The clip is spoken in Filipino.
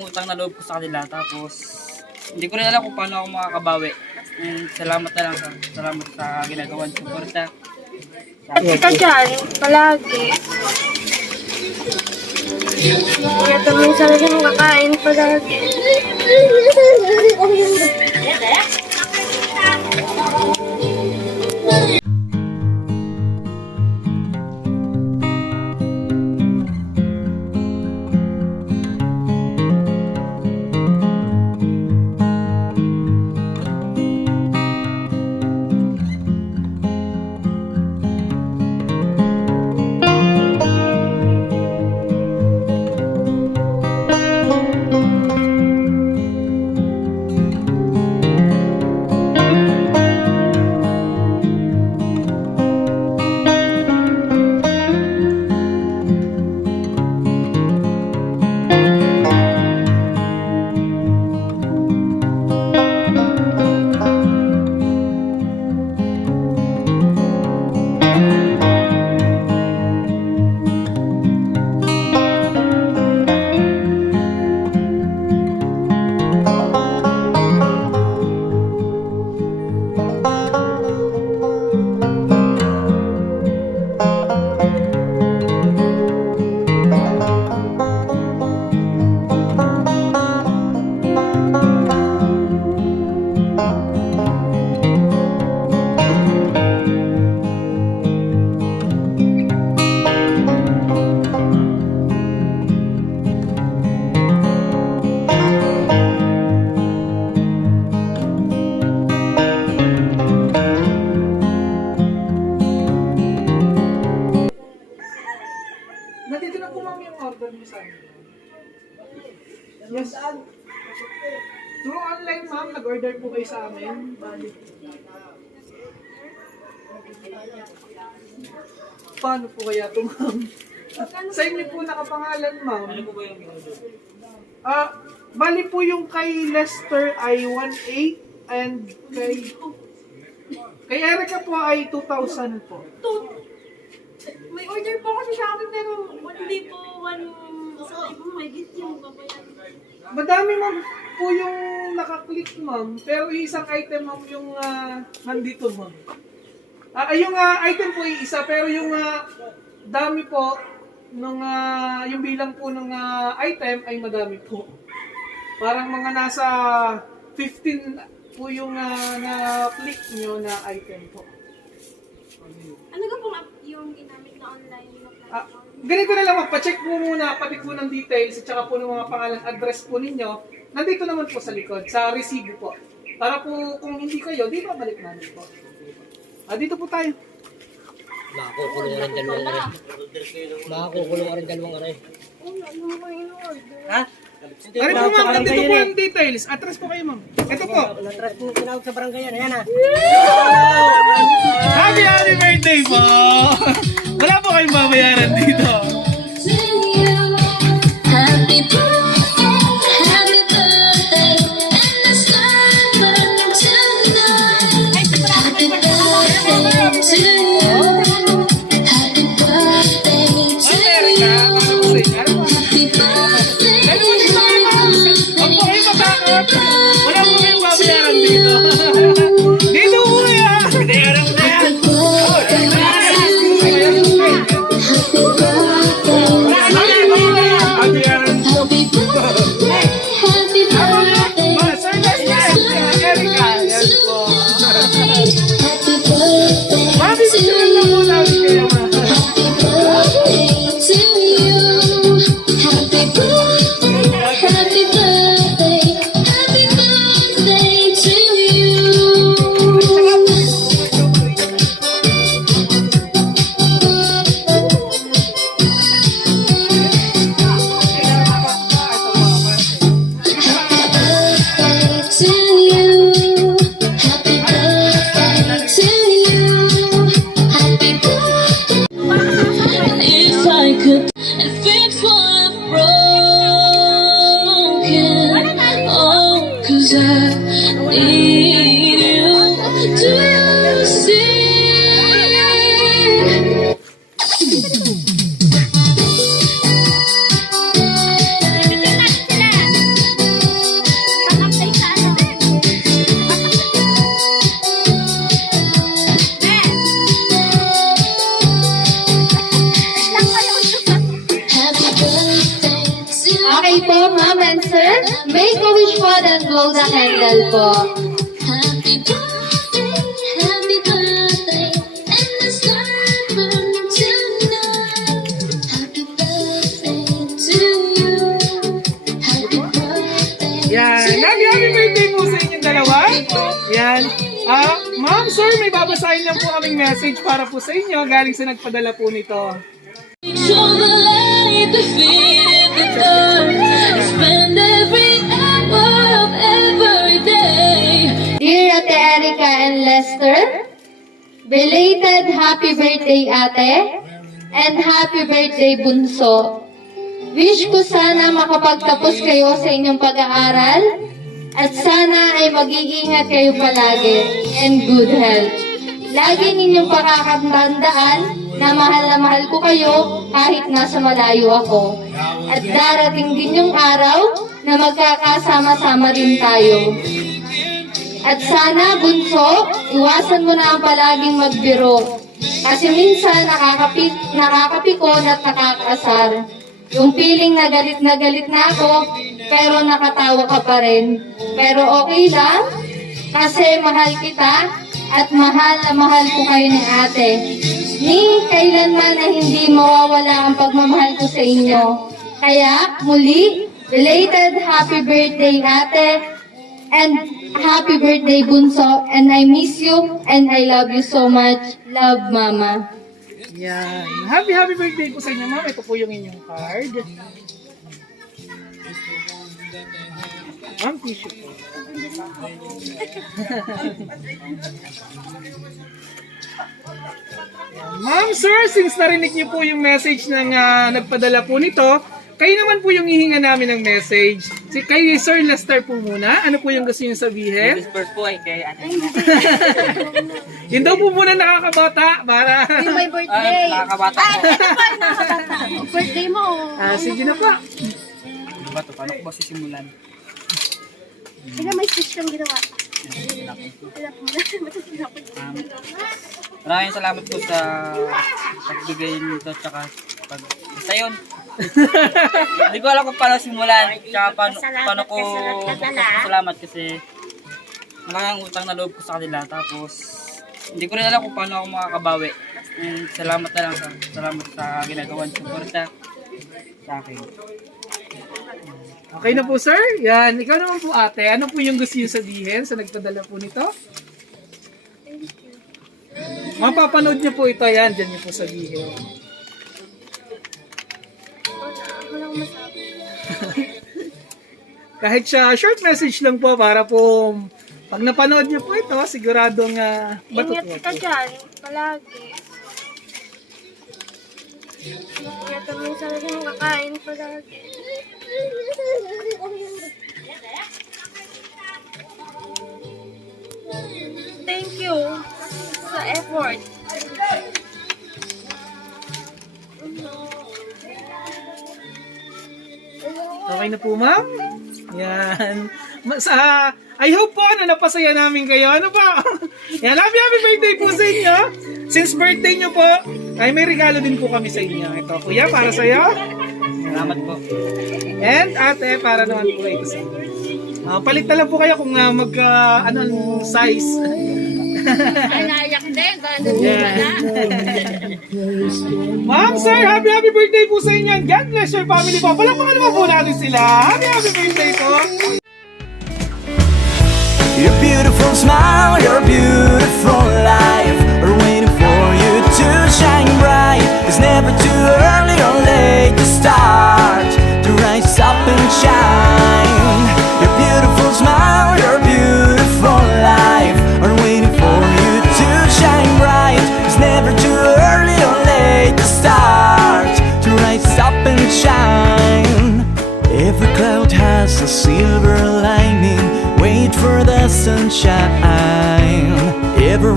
utang na loob ko sa kanila, tapos hindi ko rin alam kung paano ako makakabawi. And salamat na lang salamat sa ginagawan suporta. At ikaw dyan, palagi. Kaya tuloy sa rin mo kakain palagi. Nandito na po ma'am yung order mo sa amin. Yes. Through online ma'am, nag-order po kayo sa amin. Balik. Paano po kaya ito ma'am? Sa inyo po nakapangalan ma'am. Ano po ba yung order? Bali po yung kay Lester ay 1.8 and kay Erica po ay 2,000 po. May order po kasi sa akin pero hindi po sabi po may gift yung babayan. Madami ma'am po yung nakaklik ma'am, pero yung isang item ma'am yung nandito ma'am. Yung item po yung isa, pero yung dami po nung yung bilang po ng item ay madami po. Parang mga nasa 15 po yung na-click nyo na item po. Ano ka pong app yung ginamit na online na platform? Ganito na lang ma'am, pacheck po muna pati po ng details at saka po ng mga pangalan, address po ninyo. Nandito naman po sa likod, sa resibo po. Para po kung hindi kayo, di ba balik namin po. Dito po tayo. Makakukulong rin dalawang aray. Makakukulong rin dalawang aray. Ha? Ano po ma'am, nandito po ang details. Address po kayo ma'am. Ito po. Natras po tinawag sa barangay yan. Ayan ha. Happy birthday po! Wala po kayong babayaran dito. Happy birthday, happy birthday, and the sun burning tonight. Happy birthday to you. Happy birthday to you. Happy birthday, Huwag po kayo matakot. Wala po kayong babayaran dito. Dito po kaya. Bayaran ko na yan. happy birthday, happy birthday, Sir, that's right. Erica. Yan po. happy birthday Happy to birthday na po you. namin kayo ma'am. Happy birthday to you. Happy birthday, happy birthday, happy birthday to you. ma'am and sir. Make a wish po and blow the candle po. Happy birthday, and the sun burning tonight. Happy birthday to you. Happy birthday Yan. to Happy birthday po sa inyong dalawa. Yan. Ma'am, sir, may babasahin lang po kaming message para po sa inyo galing sa nagpadala po nito. Show the light, the fear, the dark. Spend every hour of every day. Dear Ate Erica and Lester, belated happy birthday ate, and happy birthday bunso. Wish ko sana makapagtapos kayo sa inyong pag-aaral, at sana ay mag-iingat kayo palagi and good health. Lagi ninyong pakakatandaan na mahal ko kayo kahit nasa malayo ako. At darating din yung araw na magkakasama-sama rin tayo. At sana, bunso, iwasan mo na ang palaging magbiro. Kasi minsan nakakapikon at nakakaasar. Yung feeling na galit na ako, pero nakatawa ka pa rin. Pero okay lang, kasi mahal kita at mahal na mahal ko kayo ni ate. Ni kailanman na hindi mawawala ang pagmamahal ko sa inyo. Kaya, muli, belated happy birthday ate, and happy birthday bunso, and I miss you, and I love you so much. Love, Mama. Yan. Happy birthday po sa inyo, ma'am. Ito po yung inyong card. Ma'am, tissue po. Ma'am, sir, since narinig niyo po yung message ng nagpadala po nito, kayo naman po yung hihinga namin ng message. Kay Sir Lester po muna. Ano po yung gusto niyo sabihin? This first po ay kay Ate. Yun daw po muna nakakabata para... Yung may birthday. Nakakabata po. Birthday mo. sige na po. Ano ba ito? Paano ko ba sisimulan? Tingnan, may speech kang ginawa. Maraming salamat po sa pagbigay nito tsaka basta yun. Hindi ko alam kung paano simulan tsaka paano ko salamat kasi malaking utang na loob ko sa kanila tapos hindi ko rin alam kung paano ako makakabawi. And salamat sa ginagawa niyo suporta sa akin. Okay na po, sir. Yan. Ikaw naman po, ate. Ano po yung gusto niyo sabihin sa nagpadala po nito? Mapapanood niyo po ito. Yan. Diyan niyo po sabihin. Walang masabi. Kahit siya, short message lang po para po pag napanood niyo po ito, siguradong Ingat ka matutuwa po. dyan. Palagi. Ingat mo yung sarili mo kakain palagi. Thank you sa effort. Okay na po, ma'am? Yan. I hope po napasaya namin kayo. Ano pa? Yan, happy birthday po sa inyo. Since birthday nyo po, ay may regalo din po kami sa inyo. Ito, kuya, para sa'yo. Salamat po. And ate, para naman po ito sa inyo. Palit na lang po kayo kung anong size. Anayak din. Ma'am, sir, happy birthday po sa inyo. God bless your family po. Palakpakan naman po natin sila. Happy birthday po. Your beautiful smile, your beautiful life are waiting for you to shine bright. It's never too early or late to start, to rise up and shine. Your beautiful smile, your beautiful life are waiting for you to shine bright. It's never too early or late to start, to rise up and shine. Every cloud has a silver lining. Wait for the sunshine. Every